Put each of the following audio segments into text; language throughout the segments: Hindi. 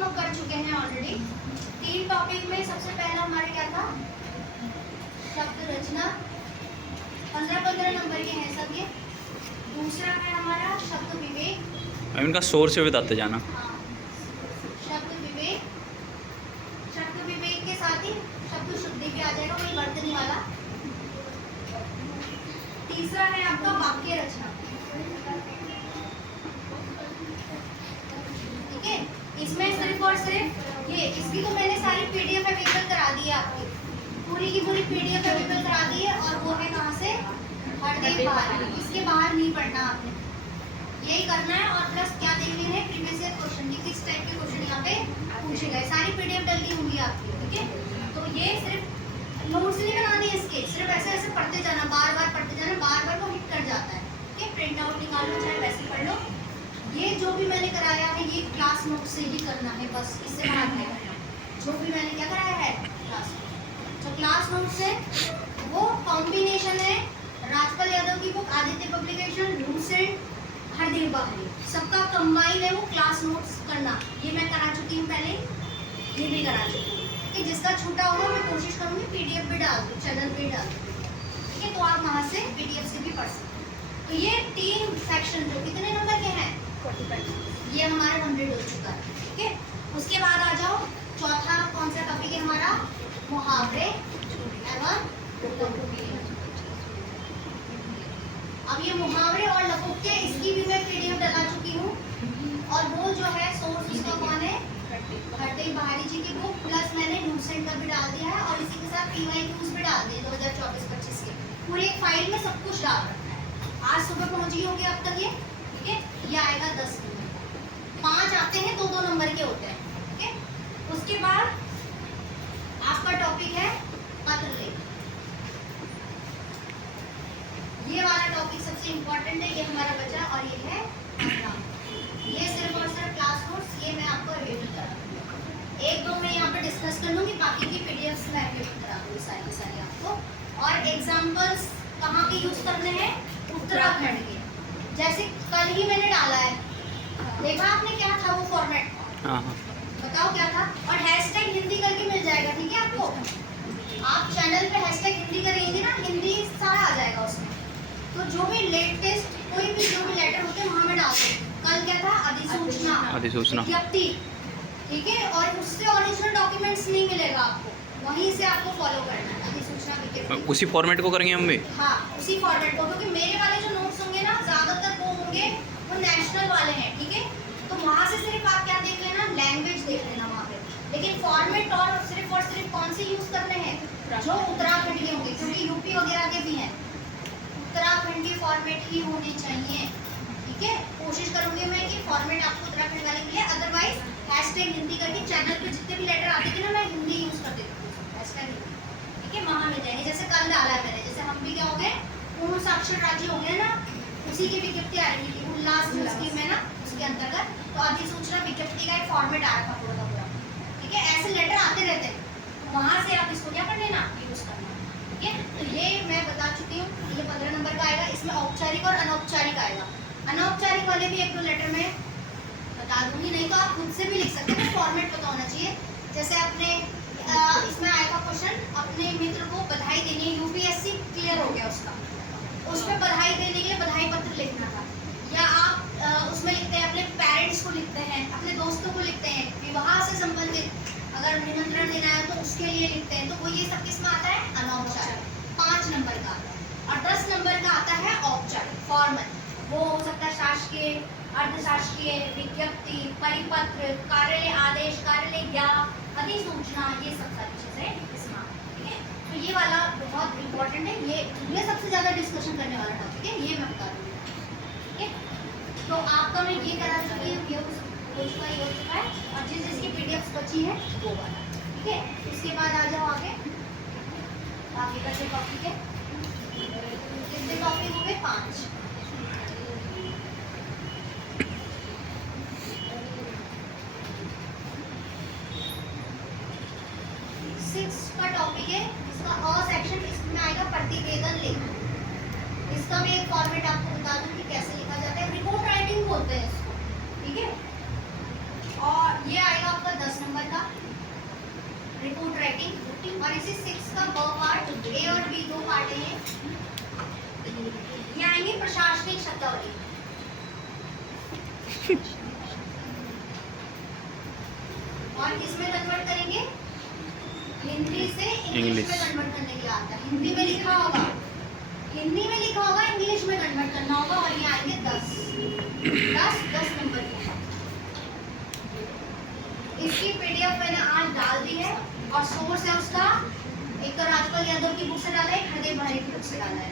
हम लोग कर चुके हैं ऑलरेडी। 3 टॉपिक में सबसे पहला हमारे क्या था, शब्द रचना, 15-15 नंबर के हैं सब ये। दूसरा है हमारा शब्द विवेक। अब इनका शोर से बताते जाना। हाँ, शब्द विवेक, शब्द विवेक के साथ ही शब्द शुद्धि भी आ जाएगा, वही वर्तनी वाला। तीसरा है आपका वाक्य रचना, ठीक है। इसमें सिर्फ और सिर्फ ये, इसकी तो मैंने सारी पीडीएफ अवेलेबल करा दी है आपकी, पूरी की पूरी पीडीएफ अवेलेबल करा दी है। और वो है कहाँ से, हरदेव बाहर, इसके बाहर नहीं पढ़ना आपने, यही करना है। और प्लस क्या देख लेना है, प्रीवियस ईयर क्वेश्चन, किस टाइप के क्वेश्चन यहाँ पे पूछे गए, सारी पीडीएफ डल गई होंगी आपकी, ठीक है। तो ये सिर्फ नोट्स नहीं बनाने इसके, सिर्फ ऐसे ऐसे पढ़ते जाना, बार बार पढ़ते जाना, बार बार वो हिट कर जाता है, ठीक है। प्रिंट आउट निकाल लो, चाहे वैसे पढ़ लो। ये जो भी मैंने कराया है ये क्लास नोट से ही करना है, बस इससे बाहर नहीं करना। जो भी मैंने क्या कराया है क्लास नोट, तो क्लास नोट से वो कॉम्बिनेशन है राजपाल यादव की book, Aditya publication, Lucent, Hardev बाहरी, सबका कंबाइन है वो क्लास नोट्स करना। ये मैं करा चुकी हूँ पहले, ये भी करा चुकी हूँ, कि जिसका छूटा होगा मैं कोशिश करूँगी पीडीएफ भी डाल दूँ, चैनल पे डाल दूँ, ठीक है। तो आप वहाँ से पीडीएफ से भी पढ़ सकते हैं। तो ये 3 सेक्शन जो कितने नंबर के हैं, 45, ये हमारा 100 हो चुका है, ठीक है। उसके बाद आ जाओ, चौथा कौन सा टॉपिक है हमारा, मुहावरे एवं लघुक्ति। अब ये मुहावरे और लघुक्ति, इसकी भी मैं पीडीएफ डला चुकी हूँ। और वो जो है सोर्स उसका कौन है, हरदेव बाहरी जी की बुक, प्लस मैंने लूसेंट का भी डाल दिया है, और इसी के साथ PYQs भी डाल दिए 2024-25 के, पूरे एक फाइल में सब कुछ डाल रखा है। आज सुबह पहुँच गई होगी अब तक ये, ठीक है। ये आएगा 10 नंबर, 5 आते हैं, 2-2 नंबर के होते हैं, ठीक है। उसके बाद आपका टॉपिक है पत्र लेख, ये वाला टॉपिक सबसे इम्पोर्टेंट है, ये हमारा बचा। और ये है नाम, ये सिर्फ और सिर्फ क्लास नोट्स, ये मैं आपको अवेलेबल करा दूँगी, 1-2 में यहाँ पे डिस्कस कर लूँगी, बाकी की पीडीएफ मैं अवेलेबल करा दूँगी सारी सारी आपको। और एग्जाम्पल्स कहाँ के यूज़ करने हैं, उत्तराखंड के, जैसे कल ही मैंने डाला है, देखा आपने क्या था वो फॉर्मेट, हाँ, बताओ क्या था। और हैशटैग हिंदी करके मिल जाएगा, ठीक है। आपको आप चैनल पे हैशटैग हिंदी करेंगे ना, हिंदी सारा आ जाएगा उसमें। तो जो भी लेटेस्ट कोई भी जो भी लेटर होते हैं वहाँ में डाल दो। कल क्या था, अधिसूचना, विज्ञप्ति, ठीक है। और उससे ओरिजिनल डॉक्यूमेंट्स नहीं मिलेगा आपको, वहीं से आपको फॉलो करना है, अधिसूचना विज्ञप्ति, उसी फॉर्मेट को करेंगे हम भी। हाँ, उसी फॉर्मेट को, क्योंकि मेरे वाले जो नोट्स होंगे ना ज़्यादातर वो होंगे वो नेशनल वाले हैं, ठीक है। तो वहाँ से सिर्फ आप क्या देख लेना, लैंग्वेज देख लेना वहाँ पे, लेकिन फॉर्मेट और सिर्फ कौन से यूज़ करने हैं, जो उत्तराखंड के होंगे, क्योंकि यूपी वगैरह के भी हैं, उत्तराखंड के फॉर्मेट ही होने चाहिए, ठीक है। कोशिश करूँगी मैं कि फॉर्मेट आपको उत्तराखंड वाले मिले, अदरवाइज हैशटैग हिंदी करके चैनल पे जितने भी लेटर आते थे ना, मैं हिंदी यूज़ कर देती हूँ, हैशटैग हिंदी, ठीक है। वहाँ मिल जाएंगे, जैसे कल डाला है मैंने, जैसे हम भी क्या हो गए, पूर्ण साक्षर राज्य हो गए ना, उसी की विज्ञप्ति आ रही थी, उल्लास स्कीम है ना, उसके अंतर्गत। तो अधिसूचना विज्ञप्ति का एक फॉर्मेट आ रहा था पूरा का पूरा, ठीक है। ऐसे लेटर आते रहते हैं, तो वहाँ से आप इसको क्या कर लेना, यूज़ करना, ठीक है। तो ये मैं बता चुकी हूँ, ये 15 नंबर का आएगा। इसमें औपचारिक और अनौपचारिक आएगा, अनौपचारिक वाले भी 1-2 लेटर में बता दूंगी, नहीं तो आप खुद से भी लिख सकते हैं, फॉर्मेट पता होना चाहिए। जैसे आपने इसमें आएगा क्वेश्चन, अपने मित्र को बधाई देनी है, यूपीएससी क्लियर हो गया उसका, उस पर बधाई देने के लिए बधाई पत्र लिखना था, या आप उसमें लिखते हैं अपने पेरेंट्स को लिखते हैं, अपने दोस्तों को लिखते हैं, विवाह से संबंधित अगर निमंत्रण देना है तो उसके लिए लिखते हैं, तो वो ये सब किसमें आता है, अनौपचारिक, 5 नंबर का आता है। और 10 नंबर का आता है औपचारिक, फॉर्मल, वो हो सकता है शासकीय, अर्धशासकीय, विज्ञप्ति, परिपत्र, कार्यालय आदेश, कार्यालय ज्ञापन, अधिसूचना, ये सब सारी चीज़ें इसमें, ठीक है। तो ये वाला बहुत इंपॉर्टेंट है, ये सबसे ज़्यादा डिस्कशन करने वाला टॉपिक है, ये मैं बता दूँगी, ठीक है। तो आपका मैं ये करा चुकी हूँ, ये हो चुका है, और जिसकी पीडीएफ बची है वो वाला, ठीक है। इसके बाद आ जाओ आगे का जो टॉपिक है, कितने टॉपिक हो गए, 5। का टॉपिक है, इसका अ सेक्शन, इसमें आएगा प्रतिवेदन लेखन, इसका भी एक फॉर्मेट आपको बता दूं कि कैसे लिखा जाता है, रिपोर्ट राइटिंग बोलते हैं इसको, ठीक है। और ये आएगा आपका रिपोर्ट राइटिंग। और इसी 6 का ब पार्ट, ए और बी दो पार्ट है। ये आएंगे प्रशासनिक शब्दावली। और किसमें कन्वर्ट करेंगे? हिंदी से इंग्लिश में कन्वर्ट करने के लिए आता है। हिंदी में लिखा होगा, हिंदी में लिखा होगा, इंग्लिश में कन्वर्ट करना होगा। और ये आएंगे 10 नंबर के। इसकी पीडीएफ मैंने आज डाल दी है और सोर्स है उसका एक तो राजपाल यादव की बुक से डाला है, एक हरदेव भारी की बुक से डाला है।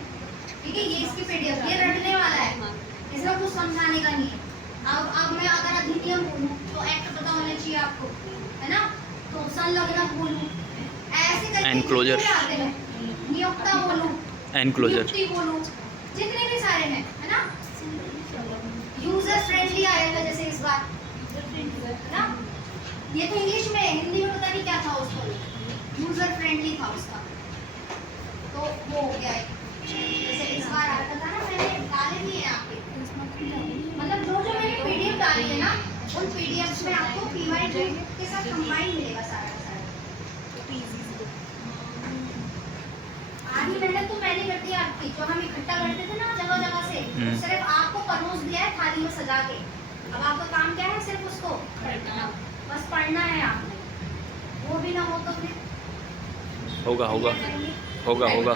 ठीक है, ये इसकी पीडीएफ, ये रटने वाला है, इसमें कुछ समझाने का नहीं है। अब मैं अगर अधिनियम बोलूं तो एक्ट पता होना चाहिए आपको, है ना? तो संलग्न बोलूं, ऐसे करके एनक्लोजर, आते हैं। नियोक्ता बोलूं, एनक्लोजर, नियुक्ति बोलूं, जितने भी सारे हैं, है ना? यूजर फ्रेंडली आया था जैसे इस बार, है ना? ये तो इंग्लिश में है, हिंदी में पता नहीं क्या था उसको, यूजर फ्रेंडली था उसका। तो वो हो गया है। जैसे इस बार आया था ना, मैंने डाले दिए हैं आपके, मतलब जो जो मैंने पीडीएफ डाली है ना, उन पीडीएफ में आपको पीवाई के साथ कंबाइन मिलेगा सारा का सारा। आधी मेहनत तो मैंने कर दी आपकी, जो हम इकट्ठा करते थे ना जगह जगह से, सिर्फ आपको परोस दिया है थाली में सजा के। अब आपका काम क्या है? सिर्फ उसको पढ़ना, बस पढ़ना है आपने। वो भी ना हो तो फिर होगा होगा होगा होगा।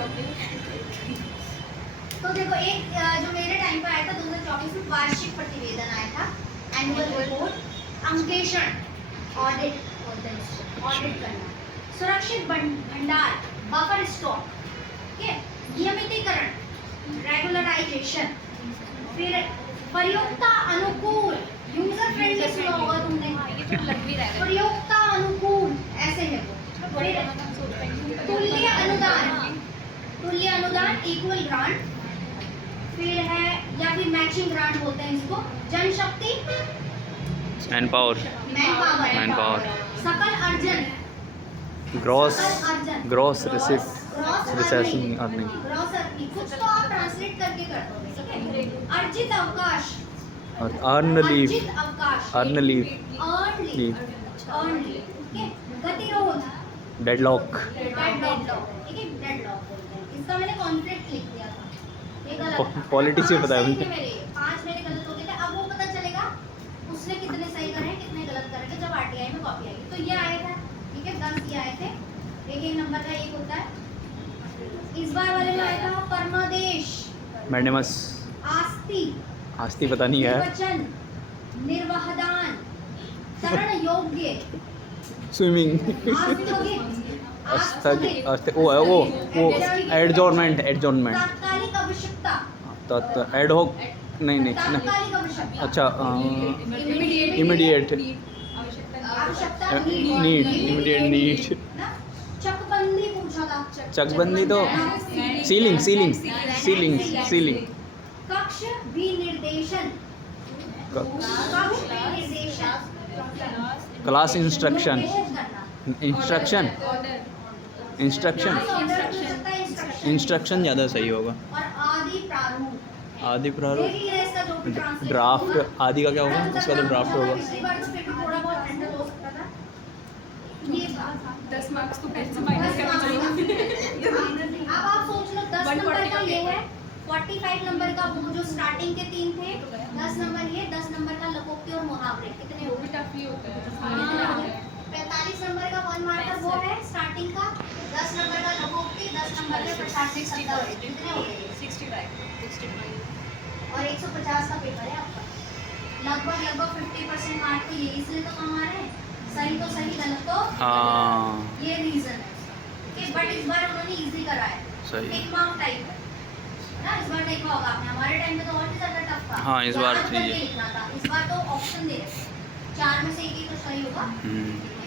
तो देखो, एक जो मेरे टाइम पे आया था 2024 में वार्षिक प्रतिवेदन आया था, एनुअल रिपोर्ट, अंकेक्षण, ऑडिट करना, सुरक्षित भंडार, बफर स्टॉक, ठीक है, नियमितीकरण, रेगुलराइजेशन, फिर प्रयोक्ता अनुकूल, यूजर फ्रेंडली सुना होगा तुमने, प्रयोक्ता अनुकूल ऐसे है वो। फिर तुल्य अनुदान इक्वल ग्रांट, फिर है या फिर मैचिंग ग्रांट बोलते हैं इसको, जनशक्ति, मैन पावर, सकल अर्जन, gross receipt, gross recession earning, कुछ तो आप ट्रांसलेट करके कर दोगे, ठीक है? अर्जित अवकाश और अर्न लीव, अर्जित अवकाश, अर्न लीव, ठीक है? गतिरोध, डेडलॉक, ठीक है, डेडलॉक बोलते हैं इसका। मैंने कॉन्फ्लिक्ट लिख दिया था, ये गलत था। पॉलिटिक्स से पता है मुझे। 5 मेरे गलत हो गए थे। अब वो पता चलेगा उसने कितने सही करे हैं, कितने गलत करे हैं, जब आरटीआई में कॉपी आएगी। तो ये आया था, ठीक है, 10 ये आए थे, एक नंबर का एक होता है। इस बार वाले में आया था परमादेश, मैंडेमस, आस्ति पता नहीं है, निर्वचन, निर्वहदान, तरण योग्य, स्विमिंग, वो एडजॉर्नमेंट, तात्कालिक आवश्यकता, एडहॉक, नहीं, तात्कालिक आवश्यकता, अच्छा, इमीडिएट आवश्यकता, नीड, इमीडिएट नीड, चकबंदी पूछा था, चकबंदी तो सीलिंग, कक्ष विनिर्देशन, क्लास इंस्ट्रक्शन, इंस्ट्रक्शन ज़्यादा सही होगा। और आदि प्रारूप, आदि प्रारूप, ड्राफ्ट, आदि का क्या होगा? उसका तो ड्राफ्ट होगा। पिछली बार तो फिर भी थोड़ा बहुत हैंडल हो सकता था। ये 10 मार्क्स तो पेट से माइनस करना चाहिए। अब आप सोच लो 10 नंबर का ये है, 45 नंबर का वो जो स्टार्टिंग के 3 थे, 10 नंबर ये, 10 नंबर का लोकोक्ति और मुहावरे, कितने हो गए? टफ ही होता है। 45 नंबर का 1 मार्कर वो है स्टार्टिंग का, 10 नंबर का लोकोक्ति, 10 नंबर का प्रशासनिक शब्दावली, कितने हो गए? 65 और 150 का पेपर है आपका। लगभग 50% मार्क तो ये इसलिए तो कम आ रहे हैं, सही तो सही, गलत तो हाँ, ये रीजन है कि बट इस बार उन्होंने इजी कराया, सही। टिक मार्क टाइप है ना। इस बार देखा होगा आपने, हमारे टाइम में तो और भी ज्यादा टफ था। हाँ, इस बार याद करके थी। लिखना था, इस बार तो ऑप्शन दे रहे थे, 4 में से एक ही तो सही होगा,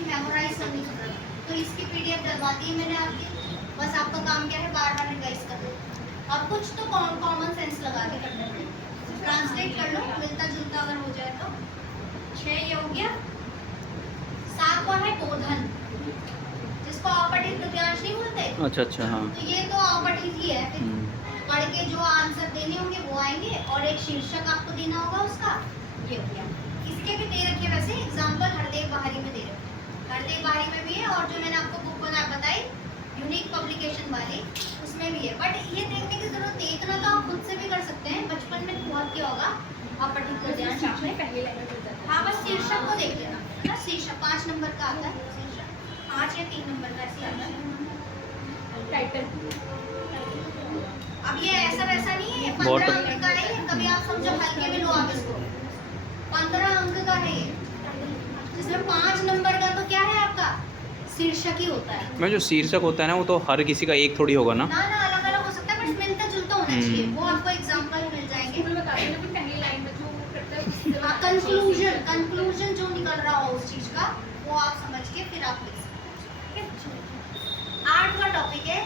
मेमोराइज करनी चाहिए। तो इसकी पीडीएफ डलवा दी है मैंने आपकी, बस आपका काम क्या है, बार बार रिवाइज करना और कुछ तो कॉमन सेंस लगा के करना पड़ेगा। ट्रांसलेट कर लो, मिलता जुलता अगर हो जाए तो। 6 ये हो गया। 7वां है बोधन, जिसको अपठित प्रत्यांश नहीं बोलते, अच्छा, हाँ, तो ये तो अपठित ही है। फिर पढ़ के जो आंसर देने होंगे वो आएंगे और एक शीर्षक आपको देना होगा उसका, ये हो गया। इसके भी दे रखे वैसे एग्जाम्पल हरदेव बहारी में दे रखे, हरदेव बहारी में भी है और जो मैंने आपको पब्लिकेशन वाली, उसमें भी है। बट ये देखने की जरूरत है, इतना तो आप खुद से भी कर सकते हैं, बचपन में बहुत किया होगा, आप पर्टिकुलर ध्यान से आपने पहली लैंग्वेज होता है। हाँ बस शीर्षक को देख लेना है ना, शीर्षक 5 नंबर का आता है, शीर्षक 5 या 3 नंबर का ऐसे आता है। टाइटल। अब ये ऐसा वैसा नहीं है, बहुत- 15 अंक का है, कभी आप समझो हल्के में लो आप इसको, 15 अंक का है ये, जिसमें 5 नंबर का तो क्या है आपका शीर्षक ही होता है मैं जो शीर्षक होता है ना वो तो हर किसी का एक थोड़ी होगा ना। ना, अलग अलग हो सकता है, बट मिलता जुलता होना चाहिए, वो आपको एग्जाम्पल मिल जाएंगे। स्कूल में बताते हैं ना, पहली लाइन में जो करते हैं उससे हाँ, कंक्लूजन जो निकल रहा हो उस चीज का, वो आप समझ के फिर आप लिख सकते हैं, ठीक है। 8वां टॉपिक है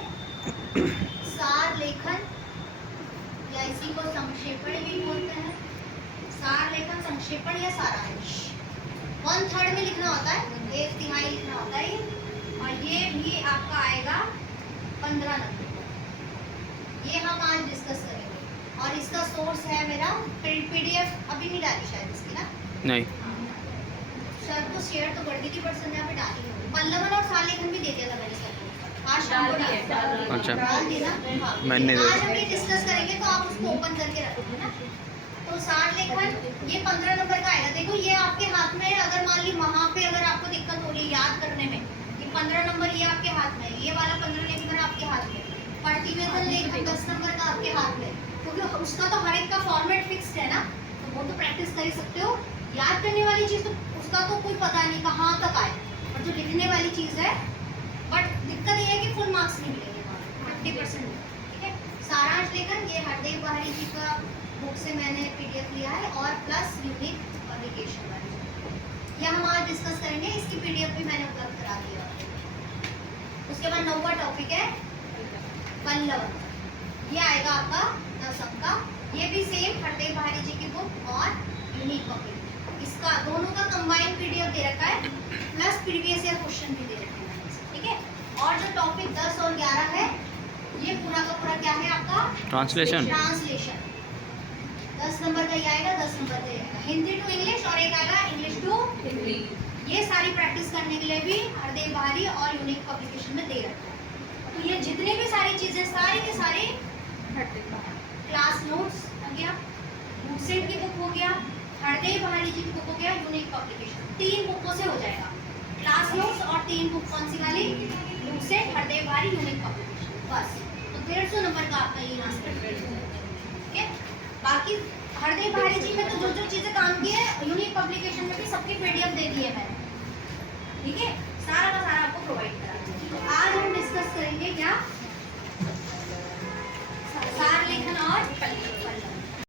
सार लेखन, या इसी को संक्षेपण भी बोलते हैं। सार लेखन, संक्षेपण या सारांश 1/3 में लिखना होता है, 1/3 लिखना होता है ये, और ये भी आपका आएगा 15 नंबर। ये हम आज डिस्कस करेंगे, और इसका सोर्स है मेरा पीडीएफ, अभी नहीं डाली शायद इसकी ना, नहीं, सर को शेयर तो कर दी थी, बट सर ने यहाँ पे डाली नहीं। पल्लवन और सालेखन भी दे दिया था मैंने सर को, आज शाम को डाल दिया। अच्छा। डाल दी ना, हाँ। मैंने दे आज दिया। हम ये डिस्कस करेंगे, तो आप उसको ओपन करके रखोगे ना। तो सार लेखन ये 15 नंबर का आएगा। देखो ये आपके हाथ में है, अगर मान ली वहाँ पे अगर आपको दिक्कत हो रही है याद करने में, ये 15 नंबर ये आपके हाथ में है, ये वाला 15 नंबर आपके हाथ में, प्रतिवेदन लेखन 10 नंबर का आपके हाथ में, क्योंकि उसका तो हर एक का फॉर्मेट फिक्स्ड है ना, तो वो तो प्रैक्टिस कर ही सकते हो। याद करने वाली चीज़ तो उसका तो कोई पता नहीं कहाँ तक आए, और जो लिखने वाली चीज़ है, बट दिक्कत ये है कि फुल मार्क्स नहीं मिलेंगे, 50%, ठीक है। सारांश लेखन ये हरदेव बहारी जी का बुक से मैंने पीडीएफ लिया है, और प्लस यूनिक पब्लिकेशन वाली, यह हम आज डिस्कस करेंगे, इसकी पीडीएफ भी मैंने उपलब्ध करा दी है। उसके बाद 9वां टॉपिक है पल्लवन, ये आएगा आपका 10 अंक का, ये भी सेम हरदेव बहारी जी की बुक और यूनिक पब्लिकेशन, इसका दोनों का कंबाइंड पीडीएफ दे रखा है, प्लस प्रीवियस ईयर क्वेश्चन भी दे रखे हैं, ठीक है। और जो टॉपिक 10 और 11 है, ये पूरा का पूरा क्या है आपका ट्रांसलेशन। 10 नंबर का ये आएगा, 10 नंबर का ये आएगा, हिंदी टू इंग्लिश, और एक आएगा इंग्लिश टू हिंदी। ये सारी प्रैक्टिस करने के लिए भी हरदेव बहारी और यूनिक पब्लिकेशन में दे रखा है। तो ये जितनी भी सारी चीजें सारी के सारे क्लास नोट्स हो गया, बुकसेट की बुक हो गया, हरदेव बहारी जी की बुक हो गया, यूनिक पब्लिकेशन, 3 बुकों से हो जाएगा, क्लास नोट्स और 3 बुक कौन सी वाली, बुकसेट, हरदेव बहारी, यूनिक पब्लिकेशन, बस। तो 150 नंबर का आपका ये यहाँ से ठीक है। बाकी हरदेव बहारी जी में तो जो चीजें काम की है, यूनिक पब्लिकेशन में भी सबकी पीडीएफ दे दी है मैंने, ठीक है, सारा का सारा आपको प्रोवाइड करा। तो आज हम डिस्कस करेंगे क्या, सार लेखन और